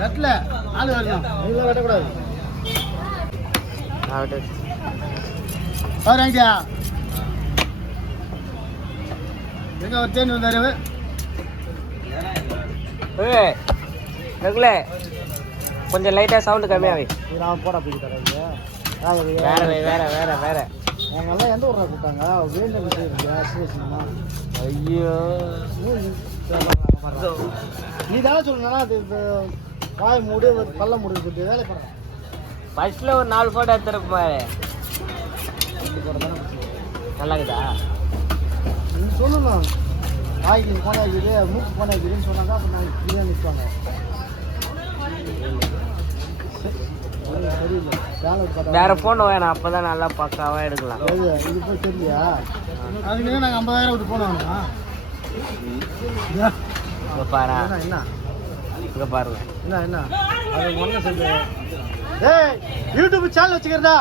வெட்டல ஆளு வரணும் வெட்டக்கூடாது வாங்கிட்டியா எங்க ஒரு தேன் வந்தாரு கொஞ்சம் லைட்டா சவுண்ட் கம்மியாவே போட போய் தரீங்க வேற வேற வேற வேற அவங்கெல்லாம் எந்த ஊரில் கூப்பிட்டாங்க வேண்டியமா ஐயோ நீ தானே சொல்லணும்னா அது காய் மூடு பல்ல மூடு சொல்லி வேலை பண்ண ஃபர்ஸ்ட்ல ஒரு 4 போட்டோ எடுத்துருப்பாரு நல்லா இருக்குதா நீ சொல்லணும் காய்க்கு போனாக்குது மூக்கு போனாக்குதுன்னு சொன்னாங்க அப்போ நாங்கள் ஃப்ரீயாக நிற்பாங்க வேற போன் வேணும் அப்பதான் நல்லா பக்காவா எடுக்கலாம் இது போய் தெரியலையா அதுக்கு நாங்கள் 50,000 விட்டு போன வேணுமா பாரு என்ன இங்க பாருங்க என்ன அது ஒன்றும் சொல்லு ஏய் யூடியூப் சேனல் வச்சுக்கிறதா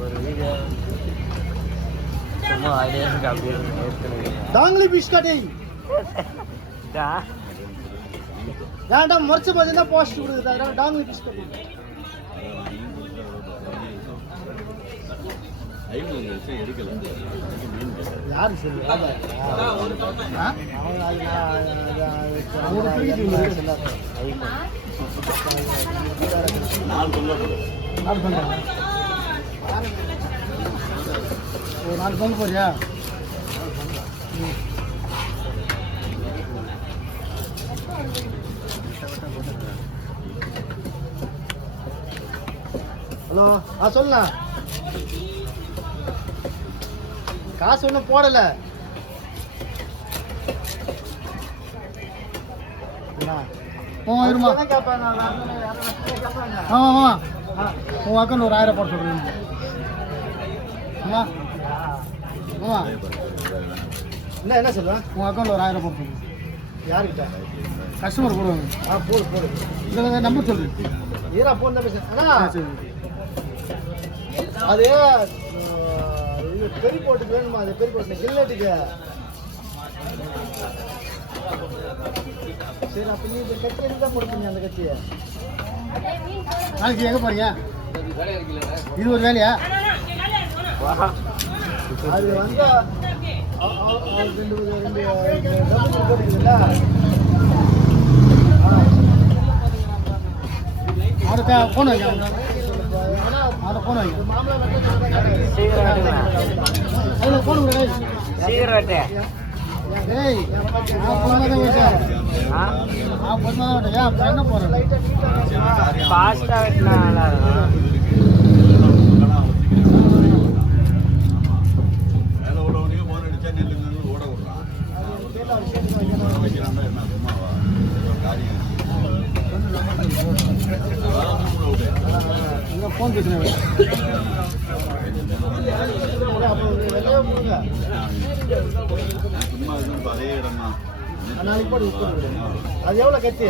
ஒரு வீடியோ சும்மா ஐடியாஸுக்கு அப்படியே டாங்லி பிஸ்கட்டி ஏன்டா முறைச்சு பார்த்தீங்கன்னா போஸ்ட் கொடுக்குதா டாங்லி பிஸ்கட்டி யாரு சரி ஒரு 4 பங்கு போறியா ஹலோ சொல்லலாம் காசு ஒன்றும் போடல ஆமாம் உன் அக்கௌண்ட் ஒரு 1000 போட சொல்கிறேன் என்ன சொல்லுவேன் உன் அக்கௌண்ட் ஒரு 1000 போட சொல்லுவேன் யாருக்கிட்ட கஸ்டமர் போடுவாங்க போடு இந்த நம்பர் சொல்லு ஈரா போன் தான் பேசுகிறேன் அது பெரிய போட்டுக்கு வேணுமா அது பெரிய போட்டு கில்லட்டுக்கு சரி அப்போ நீ இந்த கட்சி தான் கொடுப்பீங்க அந்த கட்சியை நாளைக்கு எங்கே போறீங்க இது ஒரு வேலையா அது வந்து ரெண்டு போட்டுக்குதுல்ல அவருக்கு ஃபோன் வைக்க அதை ஃபோன் வைக்க ஏய் நான் பொண்ணாதான் விட்டேன் நான் பொண்ணாதான் விட்டேன் ஏன் அப்போ என்ன போகிறேன் ஃபாஸ்ட்டாக வெட்டினா நல்லா இருக்கும் ஃபோன் பேசுகிறேன் நாளைக்கு போட்டு அது எவ்வளோ கத்தி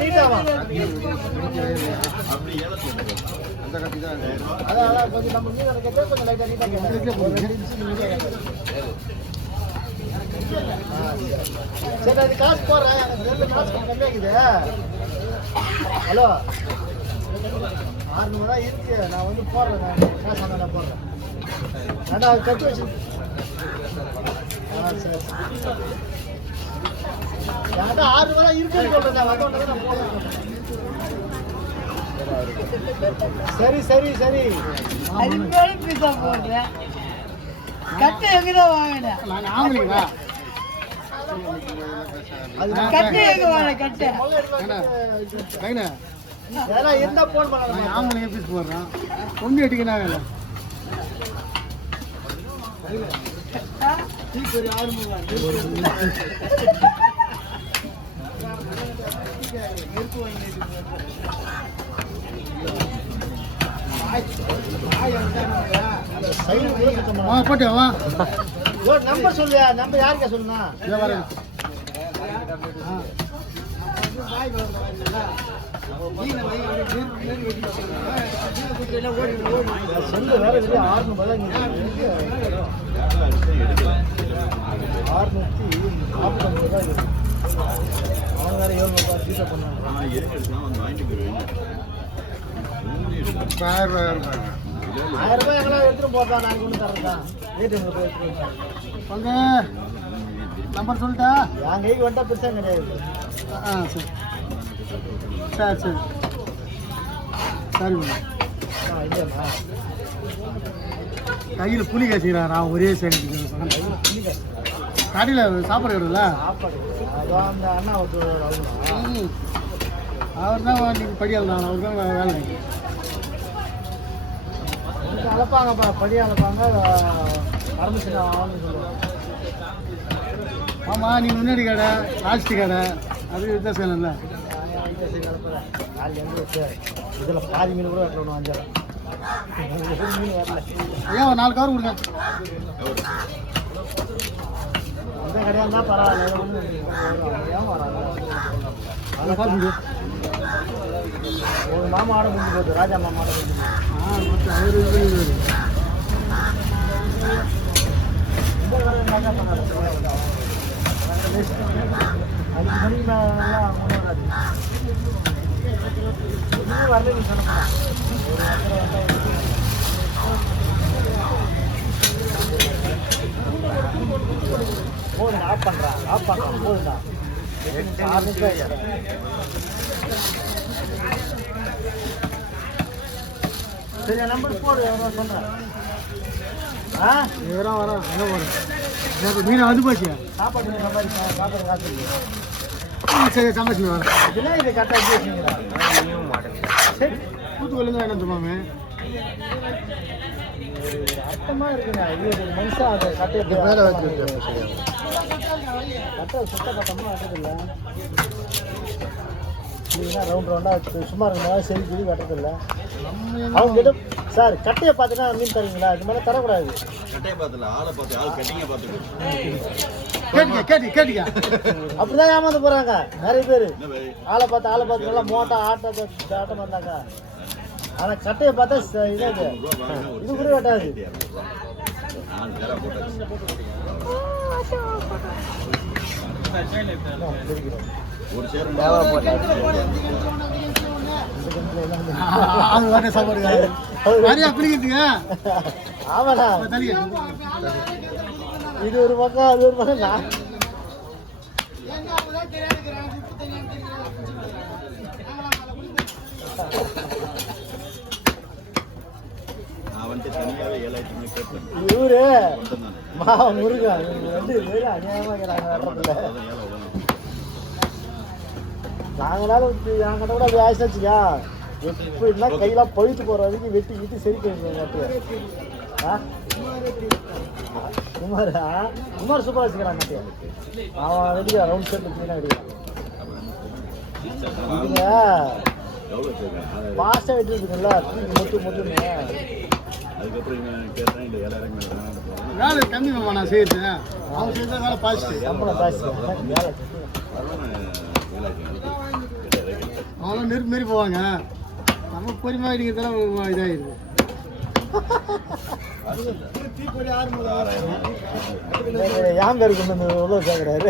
நீட்டாவா அதான் கொஞ்சம் நம்ம மீன் கட்ட கொஞ்சம் லைட்டாக நீட்டாக சரி அது காசு போடுறேன் காசு கம்மியாக்குது ஹலோ 600 ரூபா இருக்கு நான் வந்து போடுறேன் காசு நான் போடுறேன் ஏன்னா கட்டி வச்சு சரி ஏன்டா 6 ரூபா இருக்குன்னு சொல்றேன் வந்தோடனே நான் போடுறேன் சரி சரி சரி அது மேலே பீஸா போடுறேன் கட்டை எங்கதான் வாங்கினேன் நான் ஆம்பளைங்களா கட்டை எங்க வாங்க கட்டை இருந்தா போன் பண்ண ஆம்பளைங்க பீஸ் போடுறான் பொண்ணு அடிக்கணும் இல்லை போட்டேவா நம்பர் சொல்லியா நம்பர் யாருக்கா சொல்லுங்க செல்லு வேற வெளியே 600 அவன் வேற 700 ஜீசா பண்ணாங்க. 1000 ரூபாய் எங்கெல்லாம் எடுத்துட்டு போட்டா நான் கொண்டு தரேன். ஏடிஎம்ல போய் வந்து நம்பர் சொல்லிட்டா என் கைக்கு வந்துட்டா பெருசாக கிடையாது. சரி சரி சரி சரிங்க. இல்லைண்ணா கையில் புளி காய்ச்சிக்கிறாரா ஒரே சேர்ந்து கடையில் சாப்பாடு வருதுல்ல சாப்பாடு அதான் அந்த அண்ணா அவர் தான் நீங்கள் படியால் தான் அவர் தான் வேலை அழைப்பாங்கப்பா படி அழைப்பாங்க பர்மிஷன் ஆகணும்னு சொல்லுவாங்க. ஆமாம் நீ முன்னாடி கடை லாஸ்ட் கடை அது வித்தியாசம் இல்லைல்ல. இதில் பாதி மீன் கூட வெட்டணும் 5 மீன் வரல. ஐயா ஒரு 4 கவர் கொடுங்க. இந்த கடையாக இருந்தால் பரவாயில்ல. ஏன் வராங்க அதை பார்த்து ஒரு மாமா ஆட முடிஞ்சு போகுது. ராஜா மாமா ஆட முடிஞ்சு ராஜா பண்ணாரு. அதுக்கு மணிக்கு மேலாம் வராது. இன்னும் வரல நீ சொன்ன போதும். ஆஃப் பண்ணுறான் போதுண்டா. 6 நிமிஷம் சரி நம்பர் போடு. எவ்வளோ சொல்கிறேன் வரோம் வரோம் என்ன வரும் எனக்கு மீன் வந்து போச்சு. சாப்பாடு சம்பாதி சாப்பாடு காசு சரி சமைச்சு வரேன். இதெல்லாம் இது கரெக்டாக எப்படி வச்சுங்களா? சரி தூத்துக்குள்ளேருந்து வேணும் தருவாங்க. அர்த்தமாக இருக்குண்ணா. இது மனுஷன் அதை கட்டை மேலே வச்சு கட்டை சுத்த கட்டமாக கட்டுறதில்ல. நீங்கன்னா ரவுண்டாக வச்சு சும்மா இருக்கணும். சரி குடி கட்டுறதில்ல. அவங்க கிட்ட சார் கட்டையை பார்த்துன்னா மீன் தருவீங்களா? இது மாதிரி தரக்கூடாது. கேட்டிக்க அப்படிதான் ஏமாந்து போறாங்க நிறைய பேர். ஆளை பார்த்து நல்லா மோட்டா ஆட்டம் வந்தாங்க. ஆனா கட்டையை பார்த்தா இது கூட வெட்டாது. ஆமாடா இது ஒரு பக்கம் அது ஒரு பக்கம். இவரு முருகன் அநியாயமா இருக்கிறாங்க. நாங்களால என்கிட்ட கூட அப்படி ஆயிடுச்சுக்கா. எப்படின்னா கையெல்லாம் பழுத்து போற வரைக்கும் வெட்டி கிட்டி சரி பண்ணிடுவாங்க. குமார் சூப்பராக வச்சுக்கிறான் கட்டியா. அவன் வெடிக்கா ரவுண்ட் ஷேப் வச்சுன்னா வெடிக்கான். நீங்க பாஸ்டா வெட்டிருக்குல்ல மொத்துன்னு வேலை கம்மி நான் செய்யறது. அவங்க செய்யறது வேலை பாசிட்டு சம்பளம் பாஸ்ட் வேலை அவங்களும் நெருப்பு மாரி போவாங்க. நம்ம பொறுமையாக அடிக்கிறதெல்லாம் இதாகிடுது. ஏன் பேருக்கு உள்ள சேர்க்கிறாரு.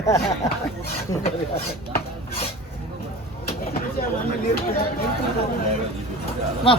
வா